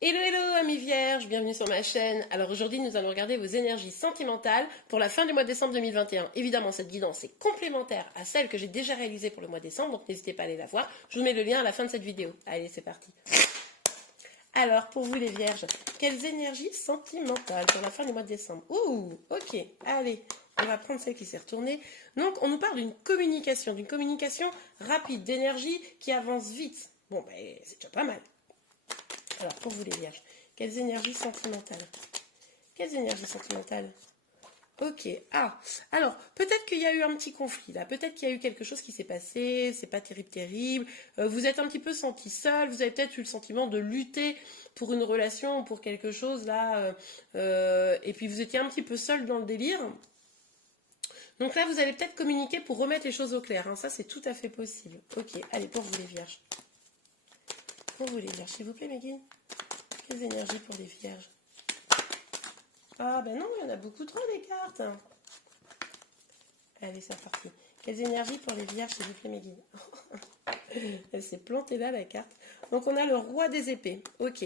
Hello hello amis vierges, bienvenue sur ma chaîne. Alors aujourd'hui nous allons regarder vos énergies sentimentales pour la fin du mois de décembre 2021. Évidemment cette guidance est complémentaire à celle que j'ai déjà réalisée pour le mois de décembre, donc n'hésitez pas à aller la voir. Je vous mets le lien à la fin de cette vidéo. Allez c'est parti. Alors pour vous les vierges, quelles énergies sentimentales pour la fin du mois de décembre? Ouh, ok, allez, on va prendre celle qui s'est retournée. Donc on nous parle d'une communication rapide, d'énergie qui avance vite. Bon ben c'est déjà pas mal. Alors, pour vous les vierges, quelles énergies sentimentales? Quelles énergies sentimentales? Ok, ah, alors, peut-être qu'il y a eu un petit conflit là, peut-être qu'il y a eu quelque chose qui s'est passé, c'est pas terrible, terrible, vous êtes un petit peu senti seul, vous avez peut-être eu le sentiment de lutter pour une relation ou pour quelque chose là, et puis vous étiez un petit peu seul dans le délire. Donc là, vous allez peut-être communiquer pour remettre les choses au clair, hein. Ça c'est tout à fait possible. Ok, allez, pour vous les vierges. Pour vous les vierges, s'il vous plaît, Megan. Les énergies pour les vierges. Ah ben non, il y en a beaucoup trop des cartes. Allez, c'est reparti. Quelles énergies pour les vierges, s'il vous plaît, Meggy? Elle s'est plantée là, la carte. Donc on a le roi des épées. Ok.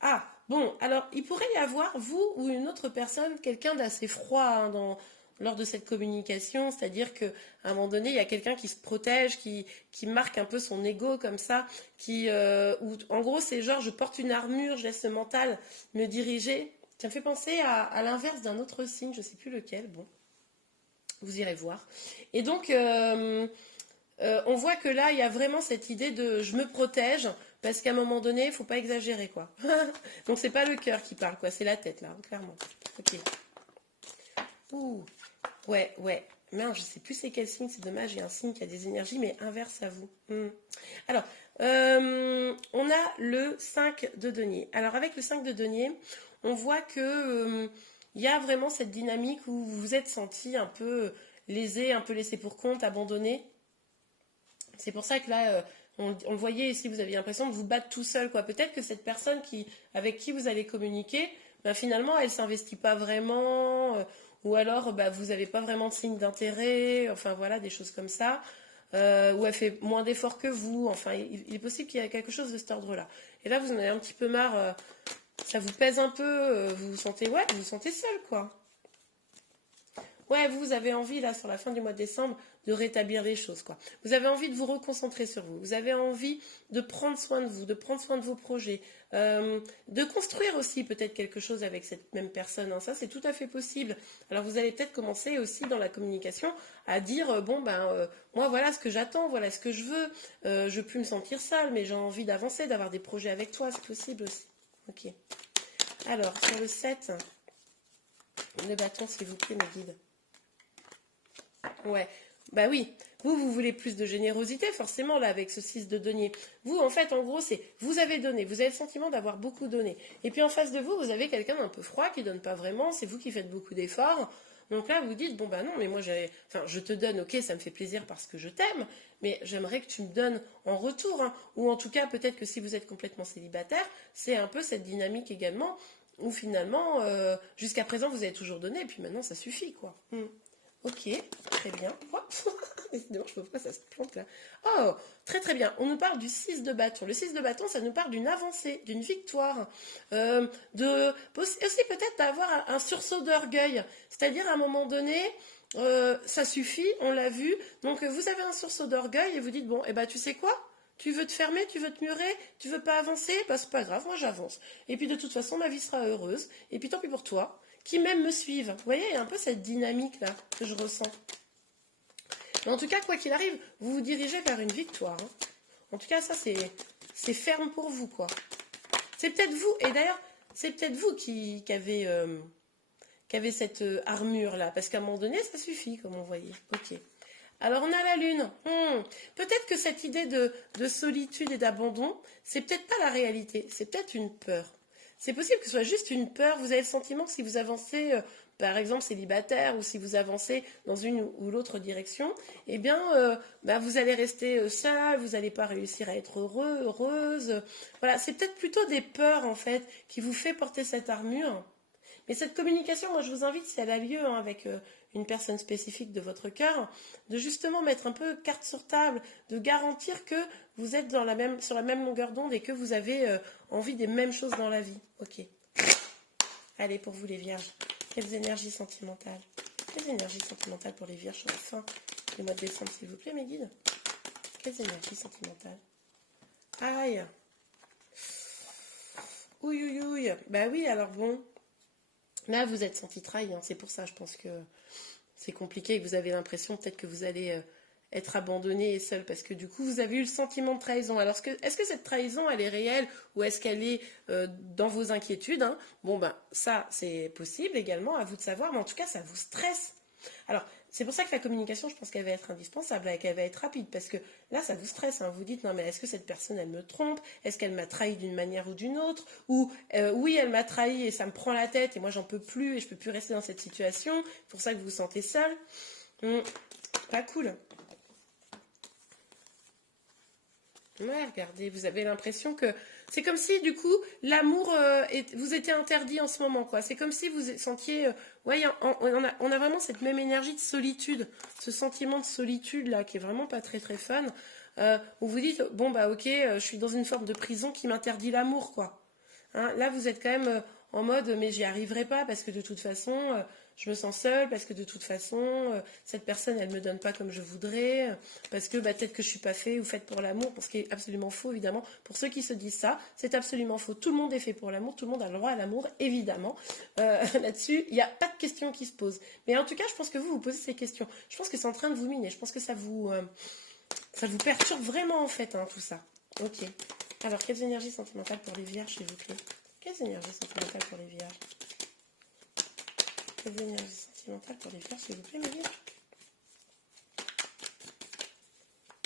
Ah, bon, alors il pourrait y avoir, vous ou une autre personne, quelqu'un d'assez froid hein, lors de cette communication, c'est-à-dire qu'à un moment donné, il y a quelqu'un qui se protège, qui marque un peu son ego comme ça, où, en gros, c'est genre, je porte une armure, je laisse le mental me diriger. Ça me fait penser à l'inverse d'un autre signe, je ne sais plus lequel, bon, vous irez voir. Et donc, on voit que là, il y a vraiment cette idée de je me protège, parce qu'à un moment donné, il ne faut pas exagérer, quoi. Donc, c'est pas le cœur qui parle, quoi, c'est la tête, là, hein, clairement. Ok. Ouh, ouais. Mince, je sais plus c'est quel signe, c'est dommage, j'ai un signe qui a des énergies, mais inverse à vous. Alors, on a le 5 de denier. Alors, avec le 5 de denier, on voit que il y a vraiment cette dynamique où vous vous êtes senti un peu lésé, un peu laissé pour compte, abandonné. C'est pour ça que là, on le voyait ici, vous aviez l'impression de vous battre tout seul, quoi. Peut-être que cette personne avec qui vous allez communiquer, ben, finalement, elle s'investit pas vraiment, ou alors bah, vous n'avez pas vraiment de signe d'intérêt, enfin voilà, des choses comme ça, ou elle fait moins d'efforts que vous, enfin, il est possible qu'il y ait quelque chose de cet ordre-là. Et là, vous en avez un petit peu marre, ça vous pèse un peu, vous vous sentez, ouais, vous vous sentez seul, quoi. Ouais, vous avez envie, là, sur la fin du mois de décembre, de rétablir les choses, quoi. Vous avez envie de vous reconcentrer sur vous. Vous avez envie de prendre soin de vous, de prendre soin de vos projets, de construire aussi peut-être quelque chose avec cette même personne, hein. Ça, c'est tout à fait possible. Alors, vous allez peut-être commencer aussi dans la communication à dire, bon, ben, moi, voilà ce que j'attends, voilà ce que je veux. Je peux me sentir seule, mais j'ai envie d'avancer, d'avoir des projets avec toi, c'est possible aussi. Ok. Alors, sur le 7, le bâton, s'il vous plaît, mes guides. Ouais, bah oui. Vous voulez plus de générosité, forcément, là, avec ce 6 de denier. Vous, en fait, en gros, c'est vous avez donné, vous avez le sentiment d'avoir beaucoup donné. Et puis en face de vous, vous avez quelqu'un d'un peu froid qui donne pas vraiment, c'est vous qui faites beaucoup d'efforts. Donc là, vous dites, bon, bah non, mais moi, enfin, je te donne, ok, ça me fait plaisir parce que je t'aime, mais j'aimerais que tu me donnes en retour, hein. Ou en tout cas, peut-être que si vous êtes complètement célibataire, c'est un peu cette dynamique également, où finalement, jusqu'à présent, vous avez toujours donné, et puis maintenant, ça suffit, quoi. Ok, très bien. Décidément, je sais pas pourquoi ça se plante là. Oh, très très bien. On nous parle du 6 de bâton. Le 6 de bâton, ça nous parle d'une avancée, d'une victoire, aussi peut-être d'avoir un sursaut d'orgueil. C'est-à-dire, à un moment donné, ça suffit, on l'a vu. Donc, vous avez un sursaut d'orgueil et vous dites, bon, eh ben, tu sais quoi? Tu veux te fermer, tu veux te murer, tu veux pas avancer, bah c'est pas grave, moi j'avance. Et puis de toute façon, ma vie sera heureuse. Et puis tant pis pour toi, qui même me suivent. Vous voyez, il y a un peu cette dynamique là que je ressens. Mais en tout cas, quoi qu'il arrive, vous vous dirigez vers une victoire, hein. En tout cas, ça c'est ferme pour vous, quoi. C'est peut-être vous, et d'ailleurs, c'est peut-être vous qui avez cette armure là, parce qu'à un moment donné, ça suffit, comme on voyait. Ok. Alors on a la lune. Peut-être que cette idée de solitude et d'abandon, c'est peut-être pas la réalité, c'est peut-être une peur. C'est possible que ce soit juste une peur. Vous avez le sentiment que si vous avancez, par exemple célibataire, ou si vous avancez dans une ou l'autre direction, eh bien, bah, vous allez rester seul, vous n'allez pas réussir à être heureux, heureuse. Voilà, c'est peut-être plutôt des peurs en fait qui vous fait porter cette armure. Mais cette communication, moi je vous invite, si elle a lieu hein, avec une personne spécifique de votre cœur, de justement mettre un peu carte sur table, de garantir que vous êtes sur la même longueur d'onde et que vous avez envie des mêmes choses dans la vie. Ok. Allez, pour vous les vierges, quelles énergies sentimentales? Quelles énergies sentimentales pour les vierges sur la fin du mois de décembre, s'il vous plaît, mes guides? Quelles énergies sentimentales? Aïe. Ouïe, ouïe, ouïe. Bah oui, alors bon. Là, vous êtes senti trahi. Hein. C'est pour ça, je pense que c'est compliqué et que vous avez l'impression peut-être que vous allez être abandonné et seul parce que du coup, vous avez eu le sentiment de trahison. Alors, est-ce que cette trahison, elle est réelle ou est-ce qu'elle est dans vos inquiétudes hein. Bon, ben, ça, c'est possible également, à vous de savoir, mais en tout cas, ça vous stresse. Alors, c'est pour ça que la communication, je pense qu'elle va être indispensable et qu'elle va être rapide parce que là, ça vous stresse. Hein. Vous dites, non, mais est-ce que cette personne, elle me trompe? Est-ce qu'elle m'a trahi d'une manière ou d'une autre? Ou oui, elle m'a trahi et ça me prend la tête et moi, j'en peux plus et je peux plus rester dans cette situation. C'est pour ça que vous vous sentez seul. Pas cool. Ouais, regardez, vous avez l'impression que c'est comme si du coup l'amour vous était interdit en ce moment quoi. C'est comme si vous sentiez, ouais, on a vraiment cette même énergie de solitude, ce sentiment de solitude là qui est vraiment pas très très fun. Où vous dites bon bah ok, je suis dans une forme de prison qui m'interdit l'amour quoi. Hein, là vous êtes quand même en mode mais j'y arriverai pas parce que de toute façon je me sens seule parce que de toute façon cette personne elle me donne pas comme je voudrais parce que bah, peut-être que je suis pas fait ou faite pour l'amour, pour ce qui est absolument faux évidemment. Pour ceux qui se disent ça, c'est absolument faux. Tout le monde est fait pour l'amour, tout le monde a le droit à l'amour évidemment. Là-dessus il n'y a pas de question qui se pose. Mais en tout cas je pense que vous posez ces questions. Je pense que c'est en train de vous miner. Je pense que ça vous perturbe vraiment en fait hein, tout ça. Ok. Alors, quelles énergies sentimentales pour les vierges, s'il vous plaît? Quelles énergies sentimentales pour les vierges? Quelles énergies sentimentales pour les vierges, s'il vous plaît, mes vierges?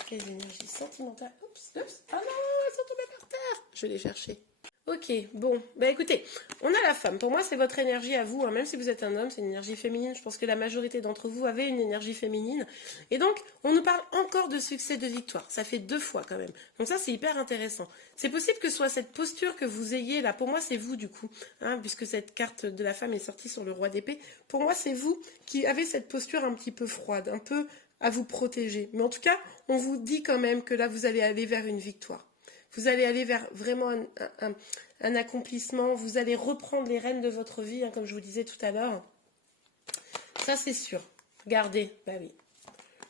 Quelles énergies sentimentales? Oups. Ah non, elles sont tombées par terre. Je vais les chercher. Ok, bon, bah écoutez, on a la femme. Pour moi, c'est votre énergie à vous. Hein. Même si vous êtes un homme, c'est une énergie féminine. Je pense que la majorité d'entre vous avez une énergie féminine. Et donc, on nous parle encore de succès, de victoire. Ça fait 2 fois quand même. Donc ça, c'est hyper intéressant. C'est possible que ce soit cette posture que vous ayez là. Pour moi, c'est vous du coup, hein, puisque cette carte de la femme est sortie sur le roi d'épée. Pour moi, c'est vous qui avez cette posture un petit peu froide, un peu à vous protéger. Mais en tout cas, on vous dit quand même que là, vous allez aller vers une victoire. Vous allez aller vers vraiment un accomplissement. Vous allez reprendre les rênes de votre vie, hein, comme je vous disais tout à l'heure. Ça, c'est sûr. Regardez, bah oui.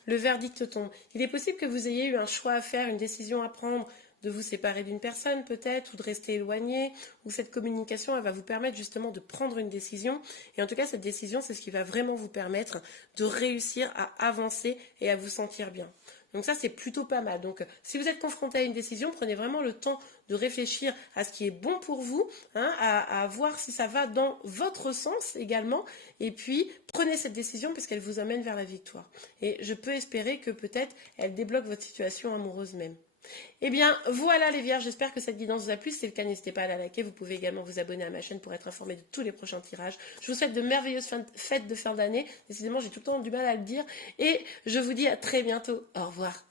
Le verdict tombe. Il est possible que vous ayez eu un choix à faire, une décision à prendre, de vous séparer d'une personne peut-être, ou de rester éloigné, ou cette communication, elle va vous permettre justement de prendre une décision. Et en tout cas, cette décision, c'est ce qui va vraiment vous permettre de réussir à avancer et à vous sentir bien. Donc ça, c'est plutôt pas mal. Donc, si vous êtes confronté à une décision, prenez vraiment le temps de réfléchir à ce qui est bon pour vous, hein, à voir si ça va dans votre sens également. Et puis, prenez cette décision parce qu'elle vous amène vers la victoire. Et je peux espérer que peut-être elle débloque votre situation amoureuse même. Eh bien, voilà les vierges, j'espère que cette guidance vous a plu. Si c'est le cas, n'hésitez pas à la liker. Vous pouvez également vous abonner à ma chaîne pour être informé de tous les prochains tirages. Je vous souhaite de merveilleuses fêtes de fin d'année. Décidément, j'ai tout le temps du mal à le dire. Et je vous dis à très bientôt. Au revoir.